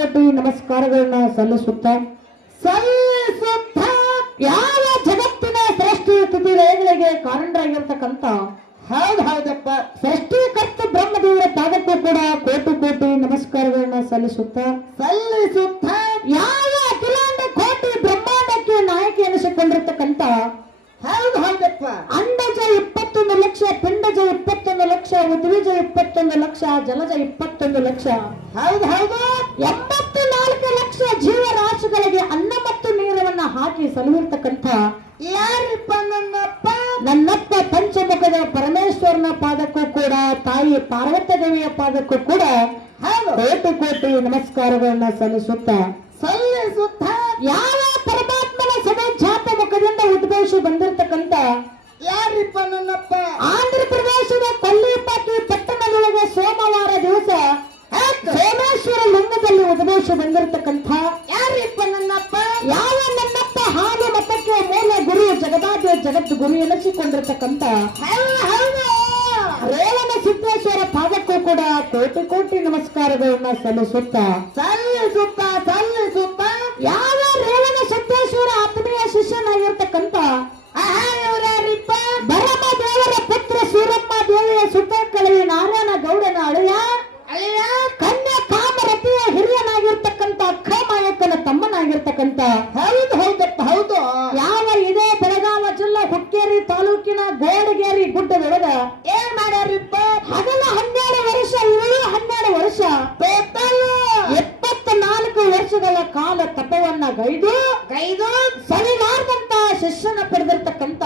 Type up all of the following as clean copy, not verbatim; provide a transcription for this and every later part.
ಕೋಟಿ ನಮಸ್ಕಾರಗಳನ್ನ ಸಲ್ಲಿಸುತ್ತಾ ಯಾವ ಜಗತ್ತಿನ ಸೃಷ್ಟಿ ಸ್ಥಿತಿ ಲಯಗಳಿಗೆ ಕಾರಣರಾಗಿರ್ತಕ್ಕಂಥ ಹೌದಪ್ಪ ಸೃಷ್ಟಿಕರ್ತ ಬ್ರಹ್ಮದೇವರ ಪಾದಕ್ಕೂ ಕೂಡ ಕೋಟಿ ಕೋಟಿ ನಮಸ್ಕಾರಗಳನ್ನ ಸಲ್ಲಿಸುತ್ತಾ ಯಾವ ಅಖಿಲಾಂಡ ಕೋಟಿ ಬ್ರಹ್ಮಾಂಡಕ್ಕೆ ನಾಯಕಿ ಎನಿಸಿಕೊಂಡಿರ್ತಕ್ಕಂಥ ಹೌದಪ್ಪ ಅಂಡಜ 21 ಲಕ್ಷ, ಪಿಂಡಜ 21 ಲಕ್ಷ, ಉದ್ವಿಜ 21 ಲಕ್ಷ, ಜಲಜ 21 ಲಕ್ಷ, ಹೌದು 84 ಲಕ್ಷ ಜೀವರಾಶಿಗಳಿಗೆ ಅನ್ನ ಮತ್ತು ನೀರವನ್ನ ಹಾಕಿ ಸಲುಹಿರ್ತಕ್ಕಂಥ ಯಾರಿಪ್ಪ ನನ್ನಪ್ಪ ಪಂಚಮುಖದ ಪರಮೇಶ್ವರನ ಪಾದಕ್ಕೂ ಕೂಡ ತಾಯಿ ಪಾರ್ವತ ದೇವಿಯ ಪಾದಕ್ಕೂ ಕೂಡ ಕೋಟಿ ಕೋಟಿ ನಮಸ್ಕಾರಗಳನ್ನ ಸಲ್ಲಿಸುತ್ತಾ ಯಾವ ಪರಮಾತ್ಮನ ಸದಾಚಾಪ ಮುಖದಿಂದ ಉದ್ಭವಿಸಿ ಬಂದಿರತಕ್ಕಂತ ಯಾರಿಪ್ಪ ನನ್ನಪ್ಪ ಆಂಧ್ರ ಪ್ರದೇಶದ ಕೊಲ್ಲಿಪಾಟಿ ಪಟ್ಟಣದೊಳಗೆ ಸೋಮವಾರ ದಿವಸ ಸೋಮೇಶ್ವರ ಲಿಂಗದಲ್ಲಿ ಉದ್ಭವಿಸಿ ಬಂದಿರತಕ್ಕಂಥ ಯಾರಿಪ್ಪ ನನ್ನಪ್ಪ ಯಾವ ನನ್ನಪ್ಪ ಹಾಲು ಮತಕ್ಕೆ ಮೂಲ ಗುರು ಜಗದಾದ್ಯ ಜಗತ್ ಗುರು ಎನಿಸಿಕೊಂಡಿರ್ತಕ್ಕಂಥ ರೇವಣ ಸಿದ್ದೇಶ್ವರ ಪಾದಕ್ಕೂ ಕೂಡ ಕೋಟಿ ಕೋಟಿ ನಮಸ್ಕಾರಗಳನ್ನ ಸಲ್ಲಿಸುತ್ತಾ ಯಾವ ರೇವಣ ಸಿದ್ದೇಶ್ವರ ಆತ್ಮೀಯ ಶಿಷ್ಯನಾಗಿರ್ತಕ್ಕಂಥ ಭರಮ ದೇವರ ಪುತ್ರ ಸೂರಮ್ಮ ದೇವಿಯ ಸುತ್ತ ಕಳವಿ ನಾರಾಯಣ ಗೌಡನ ಅಳಿಯ ಕನ್ಯಾ ಕಾಮರತಿಯ ಹಿರಿಯನಾಗಿರ್ತಕ್ಕಂಥ ಅಕ್ಕ ಮಾಯಕ್ಕನ ತಮ್ಮನಾಗಿರ್ತಕ್ಕಂಥ ಹೌದು ಯಾವ ಇದೇ ಬೆಳಗಾವ ಜಿಲ್ಲಾ ಹುಕ್ಕೇರಿ ತಾಲೂಕಿನ ಗೋಡಗೇರಿ ಗುಡ್ಡದೊಳಗ ಏನ್ ಮಾಡ್ಯಾರಿಪ್ಪ ಹಗಲ 12 ವರ್ಷ, ಇವಳು 12 ವರ್ಷ, ಟೋಟಲ್ 74 ವರ್ಷಗಳ ಕಾಲ ತಪವನ್ನ ಗೈದು ಸರಿಲಾರ್ದಂತ ಶಿಷ್ಯನ ಪಡೆದಿರ್ತಕ್ಕಂಥ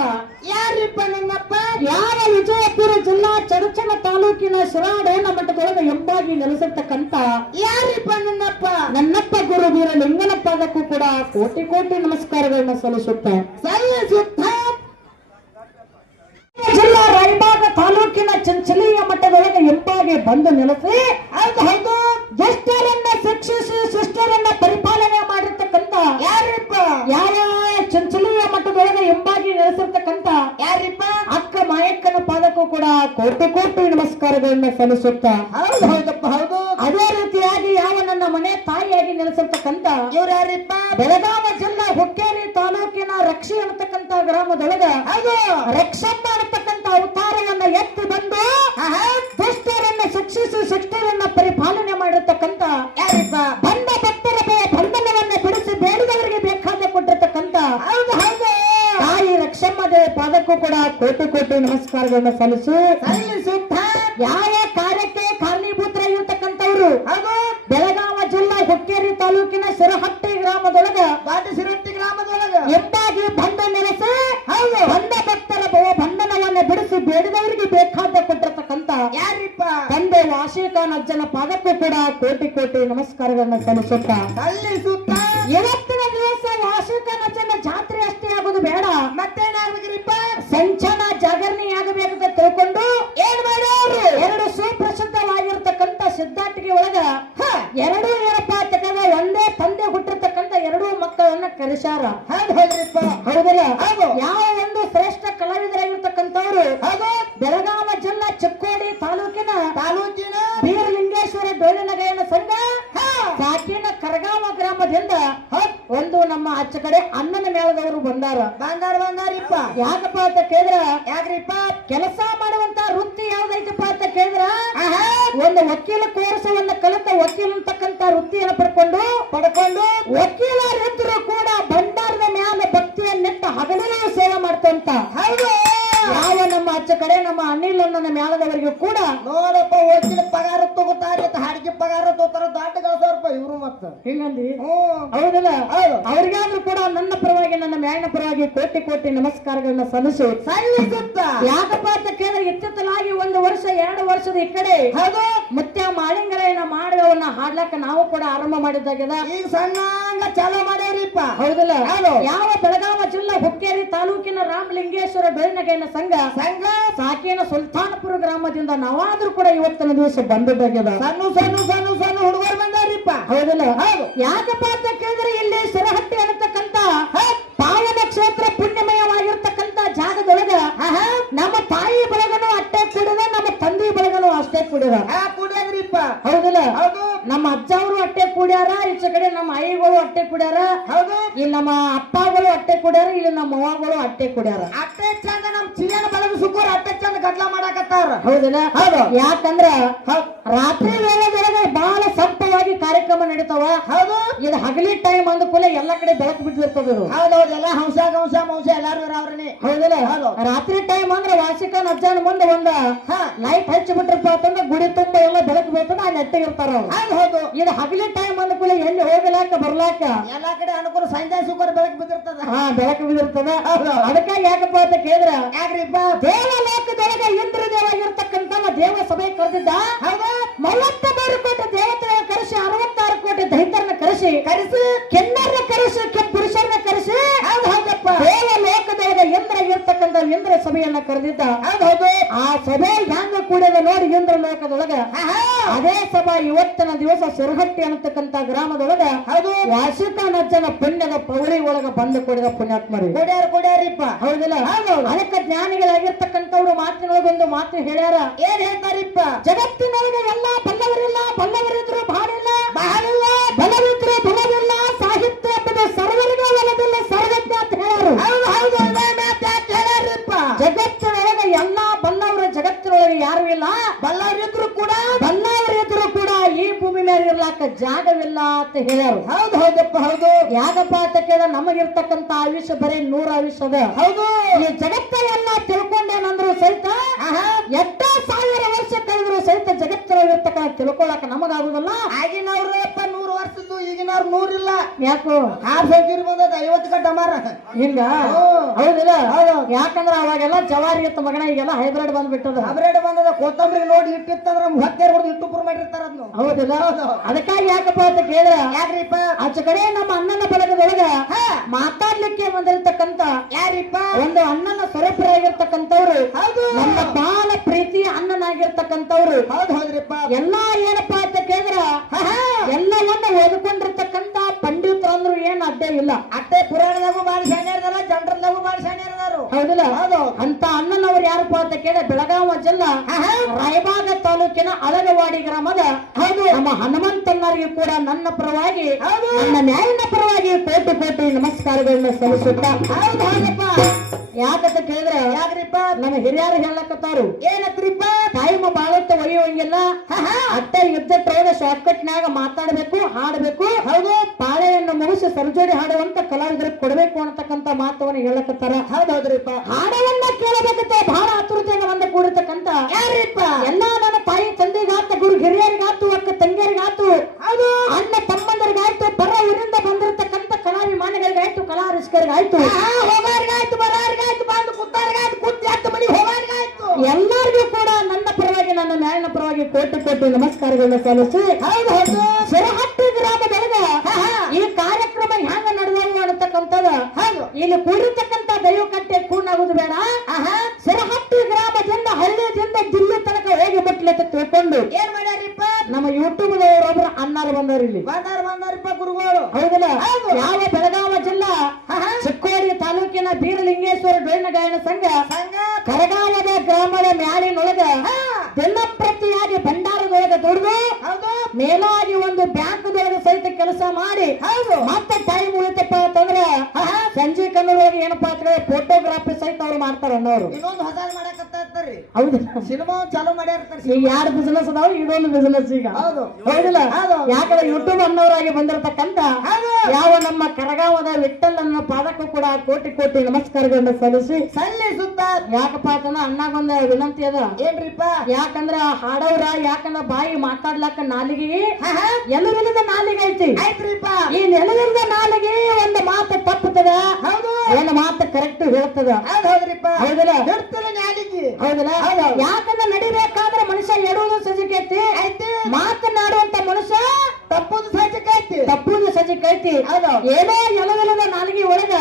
ಯಾರಿಪ್ಪ ನನ್ನಪ್ಪ ಯಾವ ವಿಜಯಪುರ ಜಿಲ್ಲಾ ಚಡಚಣ ತಾಲೂಕಿನ ಶಿರಾಡೇನ ಮಠದೊಳಗ ಎಂಬಾಗಿ ನೆಲೆಸಿರ್ತಕ್ಕಂಥ ಯಾರಿಪ್ಪ ನನ್ನಪ್ಪ ಗುರು ವೀರ ಲಿಂಗನ ಪಾದಕ್ಕೂ ಕೂಡ ಕೋಟಿ ಕೋಟಿ ನಮಸ್ಕಾರಗಳನ್ನ ಸಲ್ಲಿಸುತ್ತೆ ಜಿಲ್ಲಾ ರಾಯಬಾಗ ತಾಲೂಕಿನ ಚಂಚಲಿಯ ಮಠದೊಳಗೆ ಎಂಬಾಗಿ ಬಂದು ನೆಲೆಸಿ ಜ್ಯೇಷ್ಠರನ್ನ ಶಿಕ್ಷಿಸಿ ಶಿಷ್ಟರನ್ನ ಪರಿಪಾಲನೆ ಮಾಡಿರ್ತಕ್ಕಂಥ ಯಾರಿಪ್ಪ ಯಾವ ಚಂಚಲಿಯ ಮಠದೊಳಗೆ ಎಂಬಾಗಿ ನೆಲೆಸಿರ್ತಕ್ಕಂಥ ಯಾರಿಪ್ಪ ಅಕ್ಕ ಮಾಯಕ್ಕನ ಪಾದಕ್ಕೂ ಕೂಡ ಕೋಟಿ ಕೋಟಿ ನಮಸ್ಕಾರಗಳನ್ನ ಸಲ್ಲಿಸುತ್ತಾ ಹೌದು ಅದೇ ರೀತಿಯಾಗಿ ಯಾವ ನನ್ನ ಮನೆ ತಾಯಿಯಾಗಿ ನೆಲೆಸಿರ್ತಕ್ಕಂಥ ಇವ್ರು ಯಾರಿಪ್ಪ ಬೆಳಗಾವಿ ಜಿಲ್ಲಾ ಹುಕ್ಕೇರಿ ತಾಲೂಕಿನ ರಕ್ಷಿ ಅನ್ನತಕ್ಕಂಥ ಗ್ರಾಮದೊಳಗ ರಕ್ಷಮ್ಮ ಅನ್ನತಕ್ಕಂಥ ಅವತಾರವನ್ನ ಎತ್ತಿ ಬಂದು ದುಷ್ಟರನ್ನ ಶಿಕ್ಷಿಸಿ ಶಿಷ್ಟರನ್ನ ಪರಿಪಾಲನೆ ಮಾಡಿರ್ತಕ್ಕಂಥ ಯಾರಿಪ್ಪ ಬಂದ ಭಕ್ತರ ಬಂಧನವನ್ನ ಬಿಡಿಸಿ ಬೇಡಿದವರಿಗೆ ಬೇಕಾದ ಕೊಟ್ಟಿರ್ತಕ್ಕಂಥ ತಾಯಿ ರಕ್ಷಮ್ಮ ದೇವಿ ಪಾದಕ್ಕೂ ಕೂಡ ಕೋಟಿ ಕೋಟಿ ನಮಸ್ಕಾರಗಳನ್ನ ಸಲ್ಲಿಸುತ್ತಾ ಯಾವ ಕಾರ್ಯಕ್ಕೆ ಕಾರಣೀಭೂತರಾಗಿರ್ತಕ್ಕಂಥವ್ರು ಬೆಳಗಾವ ಜಿಲ್ಲಾ ಹುಕ್ಕೇರಿ ತಾಲೂಕಿನ ಸಿರಹಟ್ಟಿ ಗ್ರಾಮದೊಳಗ ಎಂಬಾಗಿ ಬಂದ ನೆಲೆಸಿ ಬಂದ ಭಕ್ತರ ಬಂಧನವನ್ನ ಬಿಡಿಸಿ ಬೇಡಿದವರಿಗೆ ಬೇಕಾದ ಕೊಟ್ಟಿರ್ತಕ್ಕಂಥ ಯಾರಿಪ್ಪ ತಂದೆ ವಾಸಿಕಾನ್ ಅಜ್ಜನ ಪಾದಕ್ಕೂ ಕೂಡ ಕೋಟಿ ಕೋಟಿ ನಮಸ್ಕಾರಗಳನ್ನ ಸಲ್ಲಿಸುತ್ತಾ ಇವತ್ತಿನ ದಿವಸ ವಾಸಿಕಾನ್ ಅಜ್ಜನ ಜಾತ್ರೆ ಅಷ್ಟೇ ಆಗೋದು ಬೇಡ, ಮತ್ತೇನಾಗ್ಬೇಕ್ರಿಪ್ಪ ಸಂಚನ ಜಾಗರಣೆ ಆಗಬೇಕಂತ ತಿಳ್ಕೊಂಡು ಏನ್ ಮಾಡ್ಯಾರು 2 ಸುಪ್ರಸಿದ್ಧವಾಗಿರ್ತಕ್ಕಂಥ ಸಿದ್ಧಾಟಿಗೆ ಒಳಗ 2 ಏನಪ್ಪ ತಗದ ಒಂದೇ ತಂದೆ ಹುಟ್ಟಿರ್ತಕ್ಕಂಥ 2 ಮಕ್ಕಳನ್ನ ಕರೆಸ್ಯಾರ. ಹೌದಲ್ಲ? ಯಾವ ಒಂದು ಶ್ರೇಷ್ಠ ಕಲಾವಿದರಾಗಿರ್ತಕ್ಕಂಥವ್ರು ಬೆಳಗಾವ ಜಿಲ್ಲಾ ಚಿಕ್ಕೋಡಿ ತಾಲೂಕಿನ ಬೀರಲಿಂಗೇಶ್ವರ ಡೋಲಿನ ಗಾಯನ ಸಂಘ ಸಾಕಿನ ಕರಗಾವ ಗ್ರಾಮದಿಂದ ಒಂದು ನಮ್ಮ ಆಚೆ ಕಡೆ ಅನ್ನನ ಮೇಳದವರು ಬಂದಾರಿಪ್ಪ. ಯಾಕಪ್ಪ ಅಂತ ಕೇಳಿದ್ರ ಯಾಕ್ರಿಪ್ಪ ಕೆಲಸ ಮಾಡುವಂತ ವೃತ್ತಿ ಯಾವ್ದೈತಪ್ಪ ಅಂತ ಕೇಳಿದ್ರ ಒಂದು ವಕೀಲ ಕೋರ್ಸವನ್ನ ಕಲಿತ ವಕೀಲ ಅಂತಕ್ಕಂತ ವೃತ್ತಿಯನ್ನು ಪಡ್ಕೊಂಡು ವಕೀಲರಿದ್ರು ಕೂಡ ಭಂಡಾರದ ಮ್ಯಾಲ ಭಕ್ತಿಯನ್ನಿಟ್ಟು ಹಗಲಿನ ಸೇವೆ ಮಾಡ್ತಂತ ಯಾವ ನಮ್ಮ ಆಚೆ ಕಡೆ ನಮ್ಮ ಅನಿಲ್ ನನ್ನ ಮ್ಯಾಲದವರಿಗೂ ಕೂಡ ನೋಡಪ್ಪ ವಕೀಲ ಪಗಾರ ತಗೋತಾರೆ, ಹಾಡಿಗೆ ಪಗಾರ ತಗೋತಾರ, ದಾಟ ಗಳಿಸೋರ್ಪ ಇವ್ರು ಮತ್ತ ಹಿಂಗಂದಿ. ಹೌದಲ್ಲ? ಅವ್ರಿಗಾದ್ರೂ ಕೂಡ ನನ್ನ ಪರವಾಗಿ ನನ್ನ ಮ್ಯಾಲಿನ ಪರವಾಗಿ ಕೋಟಿ ಕೋಟಿ ನಮಸ್ಕಾರಗಳನ್ನ ಸಲ್ಲಿಸುತ್ತ. ಯಾಕಪ್ಪ ಅಂತ ಕೇಳಿದ್ರೆ ಇತ್ತಿತ್ತಲಾಗಿ 1 ವರ್ಷ 2 ವರ್ಷದ ಈ ಕಡೆ ಮುತ್ಯ ಮಾಳಿಂಗರಾಯನ ಮಾಡುವವನ್ನ ಹಾಡ್ಲಕ್ಕ ನಾವು ಕೂಡ ಆರಂಭ ಮಾಡಿದ್ದಾಗ್ಯದ. ಈಗ ಸಣ್ಣ ಚಾಲೂ ಮಾಡ್ಯಾರಿಪ್ಪ. ಹೌದಲ್ಲ? ಯಾವ ಬೆಳಗಾವ ಜಿಲ್ಲಾ ಹುಕ್ಕೇರಿ ತಾಲೂಕಿನ ರಾಮಲಿಂಗೇಶ್ವರ ಬೆಳನಗೈನ ಸಂಘ ಸಾಕಿನ ಸುಲ್ತಾನಪುರ ಗ್ರಾಮದಿಂದ ನಾವಾದ್ರೂ ಕೂಡ ಇವತ್ತಿನ ದಿವಸ ಬಂದಿದ್ದಾಗ್ಯದ. ಸಣ್ಣ ಹುಡುಗರು ಬಂದಾರಿಪ್ಪ. ಹೌದಲ್ಲ? ಯಾಕಪ್ಪ ಅಂತ ಕೇಳಿದ್ರೆ ಇಲ್ಲಿ ಸಿರಹಟ್ಟಿ ಅನ್ನತಕ್ಕಂತ ಪಾವನ ಕ್ಷೇತ್ರ ಪುಣ್ಯಮಯವಾಗಿರ್ತಕ್ಕಂತ ಜಾಗದೊಳಗ ನಮ್ಮ ತಾಯಿ ಬಳಗನು ಅಷ್ಟೇ ಕುಡಿದ, ನಮ್ಮ ತಂದೆ ಬಳಗನು ಅಷ್ಟೇ ಕುಡಿದ. ಕುಡಿಯದ್ರಿಪ್ಪ. ಹೌದಲ್ಲ? ನಮ್ಮ ಅಜ್ಜ ಅವರು ಅಷ್ಟೇ ಕುಡ್ಯಾರ, ಈಚೆ ಕಡೆ ನಮ್ಮ ಆಯಿಗಳು ಅಟ್ಟೆ ಕುಡ್ಯಾರ, ಹೌದು ಇಲ್ಲಿ ನಮ್ಮ ಅಪ್ಪಗಳು ಅಟ್ಟೆ ಕುಡ್ಯಾರ, ಇಲ್ಲಿ ನಮ್ಮ ಅವ್ವಗಳು ಅಟ್ಟೆ ಕುಡ್ಯಾರ. ಅಟ್ಟೆ ಚಂದ ನಮ್ ಚಿಯನ ಬಳಗ ಸುಕ್ಕೂರ್ ಅಟ್ಟೆ ಚಂದ ಗದ್ಲ ಮಾಡಾಕತ್ತಾರ. ಹೌದಿಲ್ಲ? ಹೌದು. ಯಾಕಂದ್ರ ರಾತ್ರಿ ವೇಳೆದೊಳಗೆ ಬಹಳ ಸಪ್ಪವಾಗಿ ಕಾರ್ಯಕ್ರಮ ನಡೀತಾವ. ಹೌದು. ಇದು ಹಗಲಿ ಟೈಮ್ ಅಂದ ಕೂಡಲೇ ಎಲ್ಲಾ ಕಡೆ ಬೆಳಕು ಬಿಟ್ಟಿರ್ತದ. ಹೌದೌದು. ಎಲ್ಲ ಹಂಸ ಗಂಸ ಮಂಸ ಎಲ್ಲಾರು ಇರಾವ್ರಿ. ಹೌದಿಲ್ಲ? ಹೌದು. ರಾತ್ರಿ ಟೈಮ್ ಅಂದ್ರೆ ವಾರ್ಷಿಕ ಅಜ್ಜನ ಮುಂದೆ ಒಂದ ಲೈಟ್ ಹಚ್ಚಿ ಬಿಟ್ರಪ್ಪ ಅಂತಂದ್ರೆ ಗುಡಿ ತುಂಬ ಎಲ್ಲ ಬೆಳಕು ಬೀಳ್ತದ, ಆ ನೆಟ್ಟಿಗೆ ಇರ್ತಾರ. ಹೌದು. ಇದು ಹಗಲಿ ಟೈಮ್ ಅಂದ ಕೂಡಲೇ ಎಲ್ಲಿ ಹೋಗಲಾಕ ಬರ್ಲಾಕ ಎಲ್ಲಾ ಕಡೆ ಅನುಕೂಲ ಸಂಜೆ ಸುಕ್ಕೂರ್ ಬೆಳಕು ಬಿದ್ದಿರ್ತದ. ಬೆಳಕು ಬಿದ್ದಿರ್ತದ. ಅದಕ್ಕಾಗಿ ಯಾಕಪ್ಪ ಅಂತ ಕೇಳಿದ್ರ, ಯಾಕ್ರಿಪ್ಪ? ದೇವಲೋಕದೊಳಗೆ ಇಂದ್ರ ದೇವಾಗಿರ್ತಕ್ಕಂಥ ದೇವ ಸಭೆ ಕರೆದಿದ್ದ. ಹೌದು. 33 ಕೋಟಿ ದೇವತೆಗಳ ಕರೆಸಿ 66 ಕೋಟಿ ದೈತ್ಯರನ್ನ ಕರೆಸಿ ಕೆನ್ನರನ್ನ ಕರೆಸಿ ಪುರುಷರನ್ನ ಕರೆಸಿ ಹೌದಪ್ಪ ದೇವಲೋಕದೊಳಗೆ ಇಂದ್ರ ಇರ್ತಕ್ಕಂಥ ಇಂದ್ರ ಸಭೆಯನ್ನ ಕರೆದಿದ್ದ. ಹೌದು. ಆ ಸಭೆ ಹೆಂಗ ಕೂಡಿದ ನೋಡಿ ಇಂದ್ರ ಲೋಕದೊಳಗ. ಅದೇ ಸಭಾ ಇವತ್ತಿನ ದಿವಸ ಸಿರಹಟ್ಟಿ ಅನ್ನತಕ್ಕಂಥ ಗ್ರಾಮದೊಳಗ ಹೌದು ವಾರ್ಷಿಕ ನಜ್ಜನ ಪುಣ್ಯದ ಪೌಳಿ ಒಳಗ ಬಂದು ಕೂಡಿದ ಪುಣ್ಯಾತ್ಮರಿ ಕೊಡ್ಯಾರಿಪ್ಪ. ಹೌದಿಲ್ಲ? ಅದಕ್ಕೆ ಜ್ಞಾನಿಗಳಾಗಿರ್ತಕ್ಕಂಥವ್ರು ಮಾತಿನೊಳಗೆ ಒಂದು ಮಾತು ಹೇಳ್ಯಾರ. ಏನ್ ಹೇಳ್ತಾರಿಪ್ಪ? ಜಗತ್ತಿನೊಳಗೆ ಎಲ್ಲ ಬಲ್ಲವರಿಲ್ಲ, ಬಲ್ಲವರಿದ್ರು ಬಾಳಿಲ್ಲ, ಬಾಳಿಲ್ಲ ಬಲವಿದ್ರು ಬಲವಿಲ್ಲ, ಸಾಹಿತ್ಯ ಹಬ್ಬದ ಸರ್ವರಿಗೂ ಒಲವಿಲ್ಲ, ಸರ್ವಜ್ಞ ಅಂತ ಹೇಳ್ಯಾರು. ಹೌದು. ಹೇಳ್ಯಾರಿಪ್ಪ. ಜಗತ್ತಿನೊಳಗೆ ಎಲ್ಲ ಬಲ್ಲವರು ಜಗತ್ತಿನೊಳಗೆ ಯಾರು ಇಲ್ಲ, ಬಲ್ಲವರಿದ್ರು ಕೂಡ ಈ ಭೂಮಿ ಮೇಲೆ ಇರ್ಲಾಕ ಜಾಗವಿಲ್ಲ ಅಂತ ಹೇಳ್ಯಾರು. ಹೌದಪ್ಪ. ಹೌದು. ಯಾಕಪ್ಪ ಅಂತ ಕೇಳಿದ್ರೆ ನಮಗಿರ್ತಕ್ಕಂಥ ಆಯುಷ್ಯ ಬರೀ 100 ಆಯುಷ್ಯ ಅದ. ಹೌದು. ಈ ಜಗತ್ತನ್ನೆಲ್ಲ ತಿಳ್ಕೊಂಡೇನಂದ್ರು ಸಹಿತ ಎಷ್ಟೋ 1000 ವರ್ಷ ಕಳೆದ್ರು ಸಹಿತ ಜಗತ್ತಿನಲ್ಲಿರ್ತಕ್ಕಂಥ ತಿಳ್ಕೊಳಕ ನಮಗಾಗುದಲ್ಲ. ಆಗಿನವ್ರಪ್ಪ 100 ವರ್ಷದ್ದು, ಈಗಿನವ್ರು 100 ಇಲ್ಲ. ಯಾಕೋ ಬಂದದ 50 ಗಂಟ ಮಾರ ಹಿಂಗ. ಹೌದಿಲ್ಲ? ಯಾಕಂದ್ರ ಅವಾಗೆಲ್ಲ ಜವಾರಿ ಇತ್ತು ಮಗನ, ಈಗೆಲ್ಲ ಹೈಬ್ರಿಡ್ ಬಂದ್ಬಿಟ್ಟದ. ಹೈಬ್ರಿಡ್ ಬಂದದ. ಕೊತ್ತಂಬರಿ ನೋಡಿ ಇಟ್ಟಿತ್ತಂದ್ರ ಹತ್ತೇರ್ ಹೊಡೆದು ಇಟ್ಟುಪುರ ಮಾಡಿರ್ತಾರ. ಹೌದಿಲ್ಲ? ಅದಕ್ಕಾಗಿ ಯಾಕಪ್ಪ ಅಂತ ಕೇಳಿದ್ರ, ಯಾಕ್ರಿಪ್ಪ? ಆಚೆ ಕಡೆ ನಮ್ಮ ಅಣ್ಣನ ಬಳಗದೊಳಗ ಮಾತಾಡ್ಲಿಕ್ಕೆ ಬಂದಿರ್ತಕ್ಕಂಥ ಯಾರಿಪ್ಪ? ಒಂದು ಅಣ್ಣನ ಸ್ವರೂಪರಾಗಿರ್ತಕ್ಕಂಥವ್ರು, ನಮ್ಮ ಬಾಳ ಪ್ರೀತಿ ಅಣ್ಣನಾಗಿರ್ತಕ್ಕಂಥವ್ರು. ಹೌದ್ರಿಪ್ಪ. ಎಲ್ಲಾ ಏನಪ್ಪಾ ಅಂತ ಕೇಳಿದ್ರ ಎಲ್ಲವನ್ನ ಓದ್ಕೊಂಡಿರ್ತಕ್ಕಂಥ ಪಂಡಿತರಂದ್ರು ಏನ್ ಅಡ್ಡ ಇಲ್ಲ. ಅಟ್ಟೆ ಪುರಾಣದಾಗೂ ಬಾಳಿ ಶಾಣ್ಯರದಾರ, ಜನರದಾಗೂ ಬಾಳಿ ಶಾಣ್ಯರದಾರು. ಹೌದಿಲ್ಲ? ಅಂತ ಅಣ್ಣನವ್ರು ಯಾರಪ್ಪ ಅಂತ ಕೇಳಿದ್ರೆ ಬೆಳಗಾವಿ ಜಿಲ್ಲಾ ರಾಯಬಾಗ ತಾಲೂಕಿನ ಅಳಗವಾಡಿ ಗ್ರಾಮದ ನಮ್ಮ ಹನುಮಂತಣ್ಣರಿಗೆ ಕೂಡ ನನ್ನ ಪರವಾಗಿ, ನನ್ನ ನ್ಯಾಯನ ಪರವಾಗಿ ಕೋಟಿ ನಮಸ್ಕಾರಗಳನ್ನ ಸಲ್ಲಿಸುತ್ತಾ. ಯಾಕಂತ ಕೇಳಿದ್ರೆ ಯಾಕ್ರಿಪ್ಪ? ನಮ್ಮ ಹಿರಿಯರು ಹೇಳಕತ್ತಾರು, ಏನತ್ರಿಪ್ಪ? ಟೈಮ್ ಬಾಳತ್ತ ಒಯ್ಯೋಂಗಿಲ್ಲ, ಅಟ್ಟ ಯುದ್ಧ ಶಾರ್ಟ್ಕಟ್ ನಾಗ ಮಾತಾಡ್ಬೇಕು, ಹಾಡಬೇಕು. ಹೌದು. ಪಾಳೆಯನ್ನು ಮುಗಿಸಿ ಸರ್ಜೋಡಿ ಹಾಡುವಂತ ಕಲಾವಿದರಿಗೆ ಕೊಡಬೇಕು ಅನ್ನತಕ್ಕಂತ ಮಾತವನ್ನು ಹೇಳಕತ್ತಾರ. ಹೌದ್ರಿಪ್ಪ. ಹಾಡವನ್ನ ಕೇಳಬೇಕಂತ ಬಹಳ ಆತುರತೆಯಿಂದ ಬಂದ ಕೂಡಿರ್ತಕ್ಕಂತ ಯಾರಿಪ್ಪ ಎಲ್ಲಾ ನನ್ನ ತಾಯಿ ತಂದೆಗಾತ, ಗುರು ಹಿರಿಯರಿಗಾತು, ಅಕ್ಕ ತಂಗಿಯರಿಗಾತು, ಅದು ಅಣ್ಣ ತಮ್ಮಂದರಿಗಾಯ್ತು, ಪರ ಊರಿಂದ ಬಂದಿರತಕ್ಕಂತ ಕಲಾಭಿಮಾನಿಗಳಿಗಾಯ್ತು, ಕಲಾ ರಸಿಕರಿಗಾಯ್ತು, ಹೋಗಾರಿಗಾಯ್ತು, ಬರಾರಿಗಾಯ್ತು, ಬಂದು ಕುತ್ತಾರಿಗಾಯ್ತು, ಕುತ್ತಿ ಹತ್ತು ಮನಿ ಹೋಗಾರಿಗಾಯ್ತು, ಎಲ್ಲರಿಗೂ ಕೂಡ ನನ್ನ ಪರವಾಗಿ, ನನ್ನ ನ್ಯಾಯನ ಪರವಾಗಿ ಕೋಟಿ ನಮಸ್ಕಾರಗಳನ್ನ ಸಲ್ಲಿಸಿ. ಹೌದು. ಸಿರಹಟ್ಟಿ ಗ್ರಾಮದೊಳಗ ಈ ಕಾರ್ಯಕ್ರಮ ಹೆಂಗ ನಡೆದವು ಅನ್ನತಕ್ಕಂಥದ ಇಲ್ಲಿ ಕೂಡಿರ್ತಕ್ಕಂಥ ದೈವಕಟ್ಟೆ ಕೂಡಾಗುದು ಬೇಡ. ಸಿರಹಟ್ಟಿ ಗ್ರಾಮದಿಂದ ಹಳ್ಳಿಯಿಂದ ದಿಲ್ಲಿ ತನಕ ಹೋಗಿ ಬಿಟ್ಲಿ ಅಂತ ತಿಳ್ಕೊಂಡು ಏನ್ ಮಾಡ್ಯಾರಿಪ್ಪ? ನಮ್ಮ ಯೂಟ್ಯೂಬ್ ದವರೊಬ್ರು ಅಣ್ಣಾರು ಬಂದವ್ರು ಇಲ್ಲಿ. ಬಂದಾರಿಪ್ಪ ಗುರುಗಳು. ಹೌದಲ್ಲ? ಯಾವ ಬೆಳಗಾವಿ ಜಿಲ್ಲಾ ಚಿಕ್ಕೋಡಿ ತಾಲೂಕಿನ ಬೀರಲಿಂಗೇಶ್ವರ ಡೊಳ್ಳಿನ ಗಾಯನ ಸಂಘ ಕರಗಾವದ ಗ್ರಾಮದ ಮ್ಯಾಲಿನೊಳಗ ದಿನಪ್ರತಿಯಾಗಿ ಭಂಡಾರದೊಳಗೆ ದುಡಿದು ಮೇಲಾಗಿ ಒಂದು ಬ್ಯಾಂಕ್ದೊಳಗೆ ಸಹಿತ ಕೆಲಸ ಮಾಡಿ ಮತ್ತೆ ಟೈಮ್ ಉಳಿತಪ್ಪ ಅಂತಂದ್ರೆ ಸಂಜೆ ಕನ್ನಡೊಳಗೆ ಏನಪ್ಪಾ ಅಂತಂದ್ರೆ ಫೋಟೋಗ್ರಾಫಿ ಸಹಿತ ಅವ್ರು ಮಾಡ್ತಾರ ಅನ್ನೋರು. ಇನ್ನೊಂದು ಹೊಸ ಮಾಡಕತ್ತಾರ್ರಿ. ಹೌದು. ಸಿನಿಮಾ ಚಾಲೂ ಮಾಡ್ಯಾರ. ಈಗ 2 ಬಿಸಿನೆಸ್ ಅದಾವ, ಇದೊಂದು ಬಿಸಿನೆಸ್ ಈಗ. ಹೌದಿಲ್ಲ? ಯಾಕಂದ್ರೆ ಯೂಟ್ಯೂಬ್ ಅನ್ನೋರಾಗಿ ಬಂದಿರತಕ್ಕಂತ ಯಾವ ನಮ್ಮ ಕರಗಾವದ ವಿಠಲ್ ಅನ್ನೋ ಪಾದಕ್ಕೂ ಕೂಡ ಕೋಟಿ ನಮಸ್ಕಾರಗಳನ್ನ ಸಲ್ಲಿಸುತ್ತ. ಯಾಕಪ್ಪ ಅಂತಂದ್ರ ಅಣ್ಣಗೊಂದ ವಿನಂತಿ ಅದ. ಏನ್ರಿಪ್ಪ? ಯಾಕಂದ್ರ ಹಾಡವ್ರ ಯಾಕಂದ್ರ ಬಾಯಿ ಮಾತಾಡ್ಲಕ್ಕ ನಾಲಿಗೆ ಎಲುವಿಲ್ಲದ ನಾಲಿಗೆ ಐತಿ. ಈ ನೆಲವಿಲ್ಲದ ನಾಲಿಗೆ ಒಂದು ಮಾತು ತಪ್ಪುತ್ತದ, ಒಂದು ಮಾತು ಕರೆಕ್ಟ್ ಹೇಳ್ತದ. ಹೌದಿಲ್ಲ? ಹೌದಿಲ್ಲ? ಯಾಕಂದ್ರೆ ನಡಿಬೇಕಾದ್ರೆ ಮನುಷ್ಯ ಎಡುವುದು ಸಜ್ಜಿಕೈತಿ, ಮಾತನಾಡುವಂತ ಮನುಷ್ಯ ತಪ್ಪುದು ಸಜ್ಜಿಕೈತಿ. ಏನೋ ಎಲವಿಲ್ಲದ ನಾಲಿಗೆ ಒಳಗ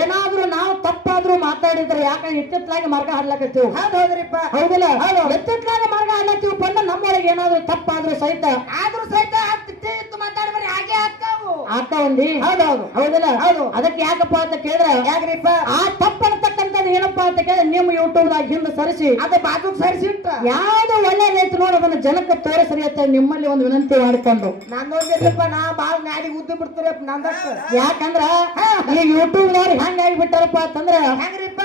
ಏನಾದ್ರೂ ನಾವು ತಪ್ಪಾದ್ರೂ ಮಾತಾಡಿದ್ರೆ ಯಾಕಂದ್ರೆ ಇತ್ತಿತ್ತಲಾಗಿ ಮಾರ್ಗ ಹಾಡ್ಲಕತ್ತೀವಿ. ಹೌದಿಲ್ಲ? ಎತ್ತಿತ್ತಲಾಗ ಮಾರ್ಗ ಹಾಡ್ಲತ್ತೀವಿ ಬಂದ ನಮ್ಮೊಳಗೆ ಏನಾದ್ರೂ ತಪ್ಪಾದ್ರೂ ಸಹಿತ ಮಾತಾಡ್ಬಾರಿ ಹಾಗೆ ಆಗ್ತಾವಂದಿ. ಹೌದೌದು. ಹೌದಿಲ್ಲ? ಅದಕ್ಕೆ ಯಾಕಪ್ಪ ಅಂತ ಕೇಳಿದ್ರೆ ಆ ತಪ್ಪು ಅಂತಕ್ಕಂಥದ್ದು ಅನ್ನೋದು ಏನಪ್ಪಾ ಅಂತ ಕೇಳಿದ್ರೆ ನಿಮ್ಮ ಯೂಟ್ಯೂಬ್ ದಾಗ ಹಿಂದೆ ಸರಿಸಿ ಅದು ಬಾಜುಕ್ ಸರಿಸಿಟ್ಟ ಯಾವ್ದು ಒಳ್ಳೇದೈತಿ ನೋಡಿ ಅದನ್ನ ಜನಕ್ಕೆ ತೋರಿಸ್ರಿ ಅಂತ ನಿಮ್ಮಲ್ಲಿ ಒಂದು ವಿನಂತಿ ಮಾಡಿಕೊಂಡು ನಂದೊಂದಿಲ್ಲಪ್ಪ ನಾ ಬಾಳ್ ನಾಡಿ ಉದ್ದಿ ಬಿಡ್ತೀರಿ ನಂದಷ್ಟು ಯಾಕಂದ್ರ ಈ ಯೂಟ್ಯೂಬ್ ನವ್ರು ಹೆಂಗ್ ಆಗಿಬಿಟ್ಟಾರಪ್ಪ ಅಂತಂದ್ರ ಹೆಂಗ್ರಿಪ್ಪ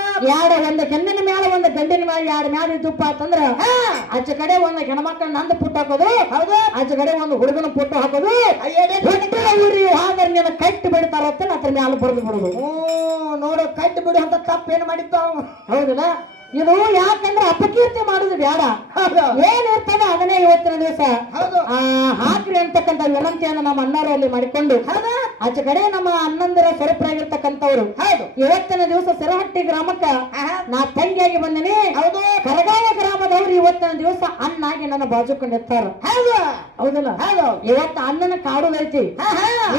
ಒಂದು ಹೆಣ್ಣಿನ ಮ್ಯಾಲ ಒಂದು ಗಂಡಿನ ಮ್ಯಾಲ ಎರಡು ಮ್ಯಾಲ ಇದ್ದಪ್ಪ ಅಂತಂದ್ರ ಆಚ ಕಡೆ ಒಂದು ಹೆಣ್ಮಕ್ಳ ನಂದು ಪುಟ್ಟು ಹಾಕೋದು ಹೌದು ಆಚ ಕಡೆ ಒಂದು ಹುಡುಗನ ಪುಟ್ಟು ಹಾಕೋದು ಊರಿ ಹಾದ್ರ ನೀನು ಕಟ್ಟಿ ಬಿಡ್ತಾರತ್ತ ಅದ್ರ ಮ್ಯಾಲ ಬರೆದು ಬಿಡುದು ನೋಡು ಕಟ್ಟಿ ಬಿಡು ಅಂತ ತಪ್ಪೇನು ಮಾಡಿದ್ದಾವ ಹೌದಲ್ಲ ಇದು ಯಾಕಂದ್ರೆ ಅಪಕೀರ್ತಿ ಮಾಡುದು ಬೇಡ ಏನ್ ಇರ್ತದೆ ಅದನ್ನೇ ಇವತ್ತಿನ ದಿವಸ ಹೌದು ಹಾಕ್ರಿ ಅಂತಕ್ಕಂಥ ವಿನಂತಿಯನ್ನು ನಮ್ಮ ಅಣ್ಣರಲ್ಲಿ ಮಾಡಿಕೊಂಡು ಆಚೆ ಕಡೆ ನಮ್ಮ ಅಣ್ಣಂದಿರ ಸ್ವರೂಪರಾಗಿರ್ತಕ್ಕಂಥವ್ರು ಹೌದು ಇವತ್ತಿನ ದಿವಸ ಸಿರಹಟ್ಟಿ ಗ್ರಾಮಕ್ಕ ನಾ ತಂಗಿಯಾಗಿ ಬಂದಿನಿ ಹೌದು ಕರಗಾವ ಗ್ರಾಮದವ್ರು ಇವತ್ತಿನ ದಿವಸ ಅಣ್ಣಾಗಿ ನನ್ನ ಬಾಜುಕೊಂಡಿರ್ತಾರ ಹೌದು ಹೌದಲ್ಲ ಹೌದು ಇವತ್ತು ಅಣ್ಣನ ಕಾಡುದೈತಿ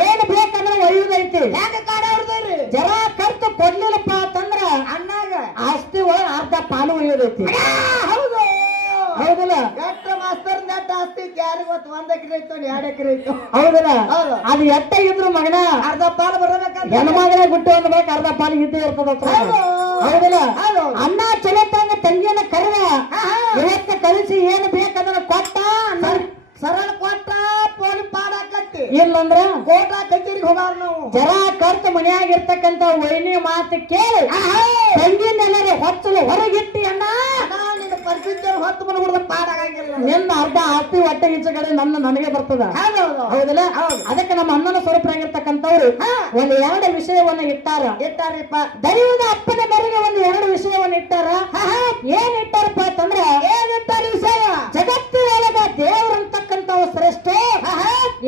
ಏನ್ ಬೇಕಂದ್ರೆ ಒಯ್ಯುದೈತಿ ಹೆಂಗ ಕಾಡ ಹೊಡ್ದ್ರಿ ಜರ ಖರ್ಚು ಕೊಡ್ಲಿಲ್ಲಪ್ಪ ಅಂತಂದ್ರ ಅಣ್ಣಾಗ ಆಸ್ತಿ ಒಳಗ ಅರ್ಧ ಪಾಲು ಒಯ್ಯೋದೈತಿ ಹೌದು ಹೌದಲ್ಲ ಎಷ್ಟ ಮಾಸ್ತರ್ ನೆಟ್ ಆಸ್ತಿ ಯಾರಿಗ ಗೊತ್ತು 1 ಎಕರೆ ಇತ್ತು 2 ಎಕರೆ ಇತ್ತು ಹೌದಲ್ಲ ಹೌದು ಅದು ಎಟ್ಟ ಇದ್ರು ಮಗನ ಅರ್ಧ ಪಾಲು ಬರ್ಬೇಕಂತ ಹೆಣ್ಮಗನ ಗುಟ್ಟು ಅಂದ್ಬೇಕು ಅರ್ಧ ಪಾಲು ಇದ್ದೇ ಇರ್ತದ ಹೌದಲ್ಲ ಹೌದು ಅಣ್ಣ ಚಲೋ ತಂಗಿಯನ್ನ ಕರೆದ ಇವತ್ತು ಕಲಿಸಿ ಏನು ಬೇಕದನ್ನ ಕೊಟ್ಟ ಸರಳ ಕೊಟ್ಟ ಪೋಲಿ ಪಾಡಾಕತ್ತಿ ಇಲ್ಲಂದ್ರ ಕೋಟ ಕಚೇರಿಗೆ ಹೋಗಾರ ನಾವು ಜರ ಕರ್ತ ಮನೆಯಾಗಿರ್ತಕ್ಕಂತ ವೈನಿ ಮಾತು ಕೇಳಿ ತಂಗಿನೆಲ್ಲರೆ ಹೊತ್ತಲು ಹೊರಗಿಟ್ಟಿ ಅಣ್ಣ ನಿನ್ನ ಪರಿಸ್ಥಿತಿ ಹೊತ್ತು ಬಂದ್ಬಿಡ್ದ ಪಾಡಾಗಂಗಿಲ್ಲ ನಿನ್ನ ಅರ್ಧ ಆಸ್ತಿ ಹೊಟ್ಟೆ ಈಚೆ ಕಡೆ ನನಗೆ ಬರ್ತದ ಹೌದಲ್ಲ ಅದಕ್ಕೆ ನಮ್ಮ ಅಣ್ಣನ ಸ್ವರೂಪರಾಗಿರ್ತಕ್ಕಂಥವ್ರು ಒಂದು 2 ವಿಷಯವನ್ನ ಇಟ್ಟಾರಿಪ್ಪ ದೈವದ ಅಪ್ಪನ ಮೇರೆಗೆ ಒಂದು 2 ವಿಷಯವನ್ನ ಇಟ್ಟಾರ ಏನ್ ಇಟ್ಟಾರಪ್ಪ ಅಂತಂದ್ರ ಏನಿಟ್ಟಾರ ವಿಷಯ ಜಗತ್ತಿನೊಳಗ ದೇವ್ರಂತಕ್ಕಂಥವ್ ಶ್ರೇಷ್ಠ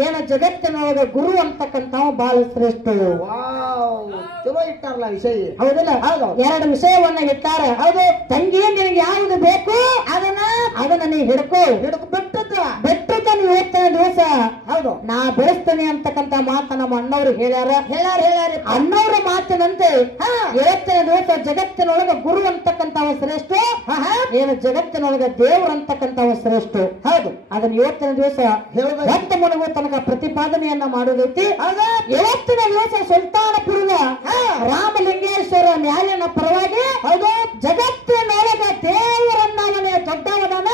ಏನ ಜಗತ್ತಿನೊಳಗ ಗುರು ಅಂತಕ್ಕಂಥವ್ ಬಹಳ ಶ್ರೇಷ್ಠ ಚಲೋ ಇಟ್ಟಾರಲ್ಲ ವಿಷಯ ಹೌದಲ್ಲ 2 ವಿಷಯವನ್ನ ಇಟ್ಟಾರ ಹೌದು ತಂಗಿ ನಿನಗೆ ಯಾವ್ದು ಬೇಕು ಅದನ್ನ ನೀ ಹಿಡ್ಕೋ ಬಿಟ್ಟದ ನೀವು ಇವತ್ತಿನ ದಿವಸ ಹೌದು ನಾ ಬೆಳೆಸ್ತೇನೆ ಅಂತಕ್ಕಂಥ ಮಾತ ನಮ್ಮ ಅಣ್ಣವ್ರು ಹೇಳ್ಯಾರ ಅಣ್ಣವ್ರ ಮಾತಿನಂತೆ ಇವತ್ತಿನ ದಿವಸ ಜಗತ್ತಿನೊಳಗ ಗುರು ಅಂತಕ್ಕಂಥವ ಶ್ರೇಷ್ಠ ಏನು ಜಗತ್ತಿನೊಳಗ ದೇವ್ರ ಅಂತಕ್ಕಂಥವ ಶ್ರೇಷ್ಠ ಹೌದು ಅದನ್ನ ಇವತ್ತಿನ ದಿವಸ ಹೊತ್ತ ಮುಳುಗುವ ತನಕ ಪ್ರತಿಪಾದನೆಯನ್ನ ಮಾಡೋದೈತಿ ಇವತ್ತಿನ ದಿವಸ ಸುಲ್ತಾನಪುರದ ರಾಮಲಿಂಗೇಶ್ವರ ನ್ಯಾಯನ ಪರವಾಗಿ ಹೌದು ಜಗತ್ತಿನೊಳಗ ದೇವರನ್ನ ದೊಡ್ಡವನ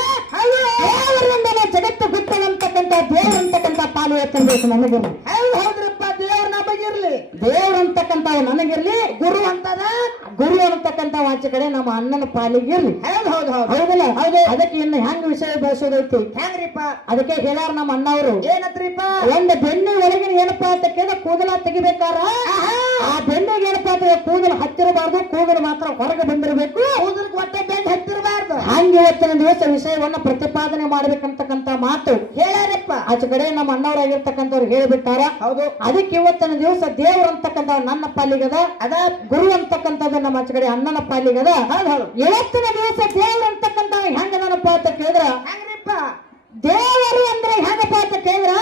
ದೇವರಿಂದಲೇ ಜಗತ್ತು ಬಿಟ್ಟದಂತಕ್ಕಂಥ ದೇವ್ರ ಅಂತಕ್ಕಂಥ ಪಾಲು ಎತ್ತಬೇಕು ನನಗಿರ್ಲಿ ಹೌದ್ರಪ್ಪ ದೇವ್ರ ನಮಗಿರ್ಲಿ ದೇವ್ರ ಅಂತಕ್ಕಂಥ ನನಗಿರ್ಲಿ ಗುರು ಅಂತಕ್ಕಂಥ ಆಚೆ ಕಡೆ ನಮ್ಮ ಅಣ್ಣನ ಪಾಲಿಗಿರ್ಲಿ ಹೌದಲ್ಲ ಅದಕ್ಕೆ ಇನ್ನು ಹೆಂಗ್ ವಿಷಯ ಬೆಳೆಸೋದೈತಿ ಹೆಂಗ್ರಿಪ್ಪ ಅದಕ್ಕೆ ಹೇಳ್ಯಾರ ನಮ್ಮ ಅಣ್ಣವರು ಏನತ್ರಿಪ್ಪ ಒಂದು ಬೆಣ್ಣೆ ಒಳಗಿನ ಏನಪ್ಪಾ ಅಂತ ಕೇಳಿದ್ರೆ ಕೂದಲ ತೆಗಿಬೇಕಾರ ಆ ಬೆಣ್ಣಿಗೆ ಏನಪ್ಪಾ ಅಂತ ಕೂದಲು ಹತ್ತಿರಬಾರ್ದು ಕೂದಲು ಮಾತ್ರ ಹೊರಗೆ ಬಂದಿರಬೇಕು ಕೂದಲಕ್ಕೆ ಹೊಟ್ಟೆ ಬೆಂಡ್ ಹತ್ತಿರಬಾರ್ದು ಹಂಗೆ ಇವತ್ತಿನ ದಿವಸ ವಿಷಯವನ್ನ ಪ್ರತಿಪಾದನೆ ಮಾಡ್ಬೇಕಂತಕ್ಕಂಥ ಮಾತು ಹೇಳ್ಯಾರಪ್ಪ ಆಚೆ ಕಡೆ ನಮ್ಮ ಅಣ್ಣವರಾಗಿರ್ತಕ್ಕಂಥವ್ರು ಹೇಳ್ಬಿಟ್ಟಾರ ಹೌದು ಅದಕ್ಕೆ ಇವತ್ತಿನ ದಿವಸ ದೇವ್ರ ಅಂತಕ್ಕಂಥ ನನ್ನ ಪಾಲಿಗದ ಅದ ಗುರು ಅಂತಕ್ಕಂಥದ್ದು ನಮ್ಮ ಆಚೆ ಕಡೆ ಅಣ್ಣನ ಪಾಲಿಗದ ಇವತ್ತಿನ ದಿವಸ ದೇವ್ರ ಅಂತಕ್ಕಂಥ ಹೆಂಗದನಪ್ಪ ಅಂತ ಕೇಳಿದ್ರ ದೇವರು ಅಂದ್ರೆ ಹೆಂಗಪ್ಪ ಅಂತ ಕೇಳಿದ್ರ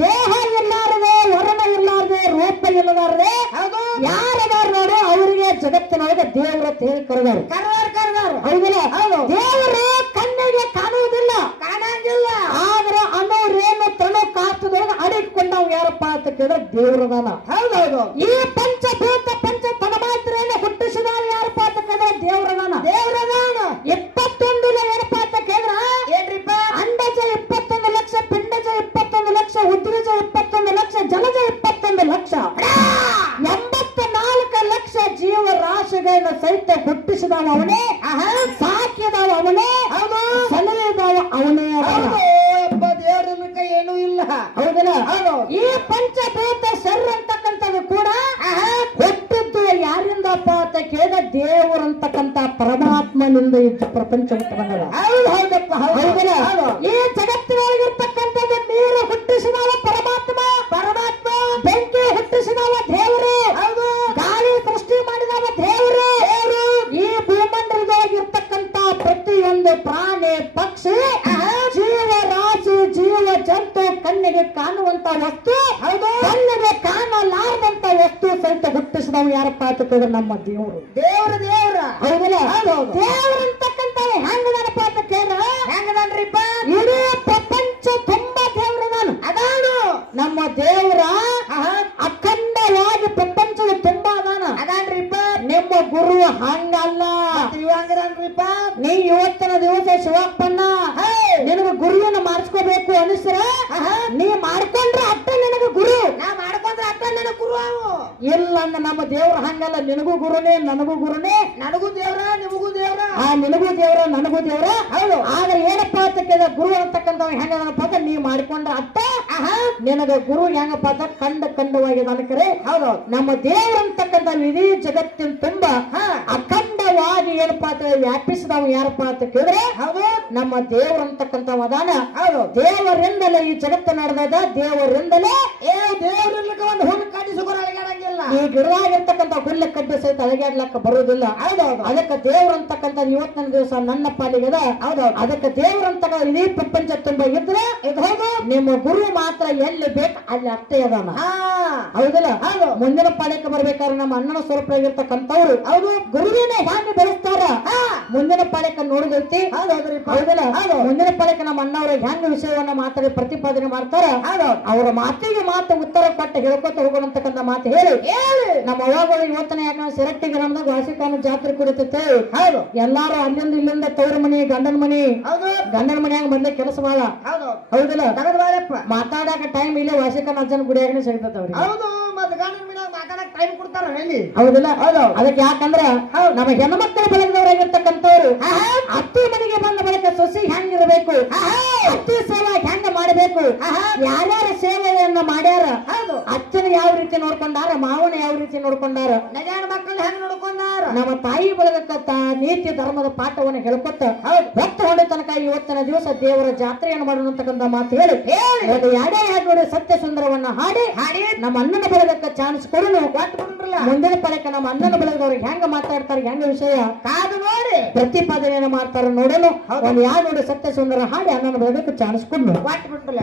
ದೇಹ ಇರ್ಲಾರದೆ ವರ್ಣ ಇರ್ಲಾರದೆ ರೂಪ ಇಲ್ಲದಾರದೆ ಯಾರದಾರ ನೋಡು ಅವರಿಗೆ ಜಗತ್ತಿನೊಳಗೆ ದೇವರು ಅಂತ ಹೇಳಿ ಕರೆದಾರು ಹೌದಿಲ್ಲ ದೇವರು ಕಣ್ಣಿಗೆ ಕಾಣುವುದಿಲ್ಲ ಕಾಣಂಗಿಲ್ಲ ಆದ್ರೆ ಅನ್ನೋರೇನು ತಣ್ಣು ಕಾಸ್ತದೊಳಗೆ ಅಡಿಕೊಂಡವ್ ಯಾರಪ್ಪ ಅಂತ ಕೇಳಿದ್ರೆ ದೇವ್ರದಾನ ಹೌದೌದು ಈ ಪಂಚಭೂತ ಪಂಚ ತನ್ಮಾತ್ರೆಯನ್ನು ಹುಟ್ಟಿಸಿದಾರ ಯಾರಪ್ಪ ಅಂತ ಕೇಳಿದ್ರೆ ದೇವ್ರದಾನ 21 ಏನಪ್ಪಾ ಅಂತ ಕೇಳಿದ್ರ ಏನ್ರಿಪ್ಪ ಅಂಡಜ 21 ಲಕ್ಷ ಪಿಂಡಜ 21 ಲಕ್ಷ ಉದ್ರಜ 21 ಲಕ್ಷ ಜಲಜ 21 ಲಕ್ಷ 84 ಲಕ್ಷ ಜೀವರಾಶಿಗಳನ್ನ ಸಹಿತ ಹುಟ್ಟಿಸಿದವ ಅವನೇ ಸಾಕಿದವ ಅವನೇ ಸಲಹಿದವ ಅವನೇ ದೇವ್ರ ಕೈ ಏನೂ ಇಲ್ಲ ಹೌದಲ್ಲ ಈ ಪಂಚಭೂತ ಶರೀರ ಅಂತಕ್ಕಂಥದ್ದು ಕೂಡ ಹುಟ್ಟಿದ್ದು ಯಾರಿಂದಪ್ಪ ಅಂತ ಕೇಳಿದ ದೇವರು ಅಂತಕ್ಕಂಥ ಪರಮಾತ್ಮನಿಂದ ಇದ್ದು ಪ್ರಪಂಚ ಬಂದದ ಹೌದಲ್ಲ ಈ ಜಗತ್ತಿನೊಳಗಿರ್ತಕ್ಕಂಥದ್ದು ನೀರು ಹುಟ್ಟಿಸಿದವ ಪರಮಾತ್ಮ ಬೆಂಕಿ ಹುಟ್ಟಿಸಿದವ ದೇವರು ಗಾಳಿ ಸೃಷ್ಟಿ ಮಾಡಿದವ ದೇವರು ಈ ಭೂಮಂಡಲದೊಳಗಿರ್ತಕ್ಕಂಥ ಪ್ರತಿಯೊಂದು ಪ್ರಾಣಿ ಪಕ್ಷಿ ಜೀವರಾಶಿ ಜೀವ ಜಂತು ಕಣ್ಣಿಗೆ ಕಾಣುವಂತ ವಸ್ತು ಕಣ್ಣಿಗೆ ಕಾಣಲಾರದಂತ ವಸ್ತು ಸಹಿತ ಹುಟ್ಟಿಸಿದವ ಯಾರಪ್ಪ ಅಂತ ಕೇಳಿದ್ರೆ ನಮ್ಮ ದೇವರು ಹೌದಲ್ಲ ದೇವರು ಅಂತಕ್ಕಂಥ ಹೆಂಗದನಪ್ಪ ಅಂತ ಕೇಳಿದ್ರ ಹೆಂಗದನ್ರಿಪ್ಪ ಇಡೀ ಪ್ರಪಂಚ ತುಂಬಾ ದೇವರು ಅದಾನು ನಮ್ಮ ದೇವರ ಅಖಂಡವಾಗಿ ಪ್ರಪಂಚದ ತುಂಬಾ ಅದಾನ ಅದಾನ್ರಿಪ್ಪ ನಿಮ್ಮ ಗುರು ಹಂಗಲ್ಲ ಮನುಷ್ಯರ ನೀ ಮಾಡ್ಕೊಂಡ್ರೆ ಅಟ್ಟ ನಿನಗ ಗುರು, ನಾ ಮಾಡ್ಕೊಂಡ್ರೆ ಅಟ್ಟ ನನ್ನ ಗುರು ಅವು. ಇಲ್ಲ ಅಂದ ನಮ್ಮ ದೇವ್ರ ಹಂಗಲ್ಲ, ನಿನಗೂ ಗುರುನೇ ನನಗೂ ಗುರುನೇ, ನನಗೂ ದೇವ್ರ ನಿಮಗೂ ದೇವ್ರ. ನಿನಗೂ ದೇವ್ರ ನನಗೂ ದೇವ್ರ. ಹೌದು. ಆದ್ರೆ ಏನಪ್ಪಾ ಅಂತ ಕೇಳಿದ ಗುರು ಅಂತಕ್ಕಂಥವ್ ಹೆಂಗದನಪ್ಪ ಅಂತ ನೀ ಮಾಡ್ಕೊಂಡ್ರ ಅಟ್ಟ ನಿನಗ ಗುರು ಹೆಂಗಪ್ಪ ಅಂತ ಖಂಡವಾಗಿ ಕರೆ. ಹೌದು. ನಮ್ಮ ದೇವ್ರ ಅಂತಕ್ಕಂಥ ಇಡೀ ಜಗತ್ತಿನ ತುಂಬಾ ಅಖಂಡವಾಗಿ ಏನಪ್ಪಾ ಅಂತ ವ್ಯಾಪಿಸಿದವ ಯಾರಪ್ಪ ಅಂತ ಕೇಳಿದ್ರೆ ಹೌದು ನಮ್ಮ ದೇವ್ರ ಅಂತಕ್ಕಂಥ ವದಾನ. ಹೌದು. ದೇವರಿಂದಲೇ ಈ ಜಗತ್ತು ನಡೆದ, ದೇವರಿಂದಲೇ ದೇವ್ರಿರ್ಲಿಕ್ಕೆ ಒಂದು ಹುಲ್ಲು ಕಟ್ಟಿಸಿಕೊಂಡು ಅಳಗಾಡಂಗಿಲ್ಲ. ಈ ಗಿಡದಾಗಿರ್ತಕ್ಕಂಥ ಹುಲ್ಲು ಕಡ್ಡಿ ಸಹಿತ ಅಳಗಾಡ್ಲಕ್ಕ ಬರುವುದಿಲ್ಲ. ಹೌದೌದು. ಅದಕ್ಕೆ ದೇವ್ರ ಅಂತಕ್ಕಂಥ ಇವತ್ತಿನ ದಿವಸ ನನ್ನ ಪಾಲಿಗದ. ಹೌದೌದು. ಅದಕ್ಕೆ ದೇವ್ರ ಅಂತಕ್ಕಂಥ ಇಡೀ ಪ್ರಪಂಚ ತುಂಬಾ ಇದ್ರೆ ಇದು ಹೌದು, ನಿಮ್ಮ ಗುರು ಮಾತ್ರ ಎಲ್ಲಿ ಬೇಕು ಅಲ್ಲಿ ಅಷ್ಟೇ ಅದಾನ. ಹೌದಲ್ಲ? ಹೌದು. ಮುಂದಿನ ಪಾಳ್ಯಕ್ಕೆ ಬರ್ಬೇಕಾದ್ರೆ ನಮ್ಮ ಅಣ್ಣನ ಸ್ವರೂಪರಾಗಿರ್ತಕ್ಕಂಥವ್ರು ಹೌದು ಗುರುವಿನ ಹ್ಯಾಂಗ ಬೆಳೆಸ್ತಾರ ಮುಂದಿನ ಪಾಳ್ಯಕ್ಕೆ ನೋಡಿದೈತಿ. ಹೌದಲ್ಲ? ಮುಂದಿನ ಪಾಳ್ಯಕ್ಕೆ ನಮ್ಮ ಅಣ್ಣವ್ರಿಗೆ ಹೆಂಗ ವಿಷಯವನ್ನ ಮಾತಾಡಿ ಪ್ರತಿಪಾದನೆ ಮಾಡ್ತಾರ. ಅವರ ಮಾತಿಗೆ ಮಾತು ಉತ್ತರ ಕೊಟ್ಟು ಹೇಳ್ಕೊತ ಹೋಗೋಣಂತಕ್ಕಂಥ ಮಾತು ಹೇಳಿ ನಮ್ಮ ಅವಾಗಳು ಇವತ್ತನೇ ಯಾಕಂದ್ರೆ ಸಿರಟ್ಟಿ ಗ್ರಾಮದಾಗ ವಾಸಿಕಾನ ಜಾತ್ರೆ ಕುಡಿತೈತೆ. ಹೌದು. ಎಲ್ಲಾರು ಅಲ್ಲಿಂದ ಇಲ್ಲಿಂದ ತವ್ರ ಮನಿ ಗಂಡನ ಮನಿ ಗಂಡನ ಮನ್ಯಾಗ ಬಂದ ಕೆಲಸ ಬಾಳ. ಹೌದಲ್ಲ? ಮಾತಾಡಕ ಟೈಮ್ ಇಲ್ಲೇ ವಾಸಿಕಾನ ಅಜ್ಜನ ಗುಡಿಯಾಗನೇ ಸಿಗ್ತೈತೆ ಅವ್ರಿಗೆ. ಹೌದು. ಮತ್ತೆ ಗಂಡನ ಮನ್ಯಾಗ ಮಾತಾಡಕ್ ಟೈಮ್ ಕೊಡ್ತಾರ ಎಲ್ಲಿ? ಹೌದಲ್ಲ? ಅದಕ್ಕೆ ಯಾಕಂದ್ರ ನಮ್ಮ ಹೆಣ್ಮಕ್ಳ ಬೆಳಗ್ದವರಾಗಿರ್ತಕ್ಕಂಥವ್ರು ಅತ್ತಿ ಮನೆಗೆ ಬಂದ ಬಳಿಕ ಸೊಸಿ ಹೆಂಗಿರ್ಬೇಕು, ಅತ್ತಿ ಸೇವೆ ಹೆಂಗ ಮಾಡಬೇಕು, ಯಾರ್ಯಾರ ಸೇವೆಯನ್ನ ಮಾಡ್ಯಾರ, ಅಚ್ಚನ ಯಾವ ರೀತಿ ನೋಡ್ಕೊಂಡಾರ, ಮಾವನ ಯಾವ ರೀತಿ ನೋಡ್ಕೊಂಡಾರ, ನಗಾಡ ಮಕ್ಕಳು ಹೆಂಗ್ ನೋಡ್ಕೊಂಡಾರ, ನಮ್ಮ ತಾಯಿ ಬಳಗಕ್ಕ ನೀತಿ ಧರ್ಮದ ಪಾಠವನ್ನು ಹೇಳ್ಕೊತ ಹೊತ್ತು ಹೊಂಡ ತನಕ ಇವತ್ತಿನ ದಿವಸ ದೇವರ ಜಾತ್ರೆಯನ್ನು ಮಾಡೋಣಂತಕ್ಕಂಥ ಮಾತು ಹೇಳಿ ಯಾಡೇ ಯಾಡ್ ನೋಡಿ ಸತ್ಯ ಸುಂದರವನ್ನ ಹಾಡಿ ನಮ್ಮ ಅಣ್ಣನ ಬೆಳಗಕ್ಕ ಚಾನ್ಸ್ ಕೊಡು. ಮುಂದಿನ ಪಳಕ ನಮ್ಮ ಅಣ್ಣನ ಬೆಳಗದವ್ರಿಗೆ ಹೆಂಗ ಮಾತಾಡ್ತಾರೆ, ಹೆಂಗ ವಿಷಯ ಕಾದು ನೋಡಿ ಪ್ರತಿಪಾದನೆಯನ್ನು ಮಾಡ್ತಾರ ನೋಡಲು. ಒಂದ್ ಯಾರು ನೋಡಿ ಸತ್ಯ ಸುಂದರ ಹಾಡಿ ಅಣ್ಣನ ಬೆಳಗಕ್ಕೆ ಚಾನ್ಸ್ ಕೊಡು. ಕೊಟ್ಟು ಬಿಟ್ರಲ್ಲ.